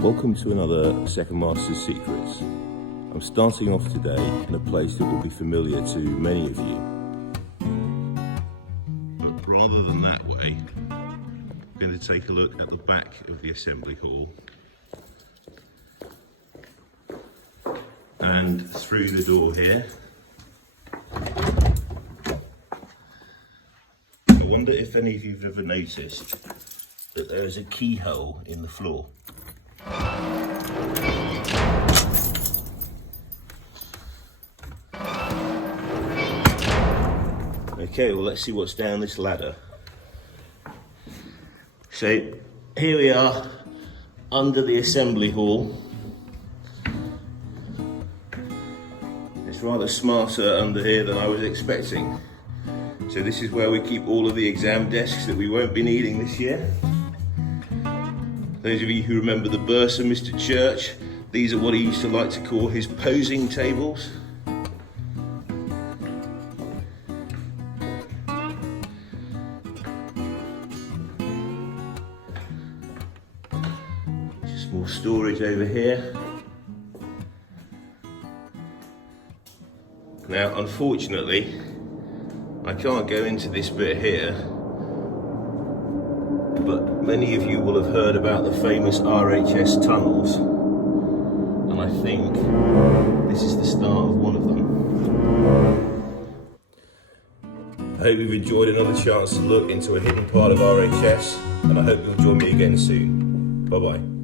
Welcome to another Second Master's Secrets. I'm starting off today in a place that will be familiar to many of you. But rather than that way, I'm going to take a look at the back of the assembly hall and through the door here. I wonder if any of you have ever noticed that there is a keyhole in the floor. Okay, well, let's see what's down this ladder. So here we are under the assembly hall. It's rather smarter under here than I was expecting. So this is where we keep all of the exam desks that we won't be needing this year. Those of you who remember the bursar, Mr Church, these are what he used to like to call his posing tables. Just more storage over here. Now, unfortunately, I can't go into this bit here, but many of you will have heard about the famous RHS tunnels, and I think this is the start of one of them. I hope you've enjoyed another chance to look into a hidden part of RHS, and I hope you'll join me again soon. Bye bye.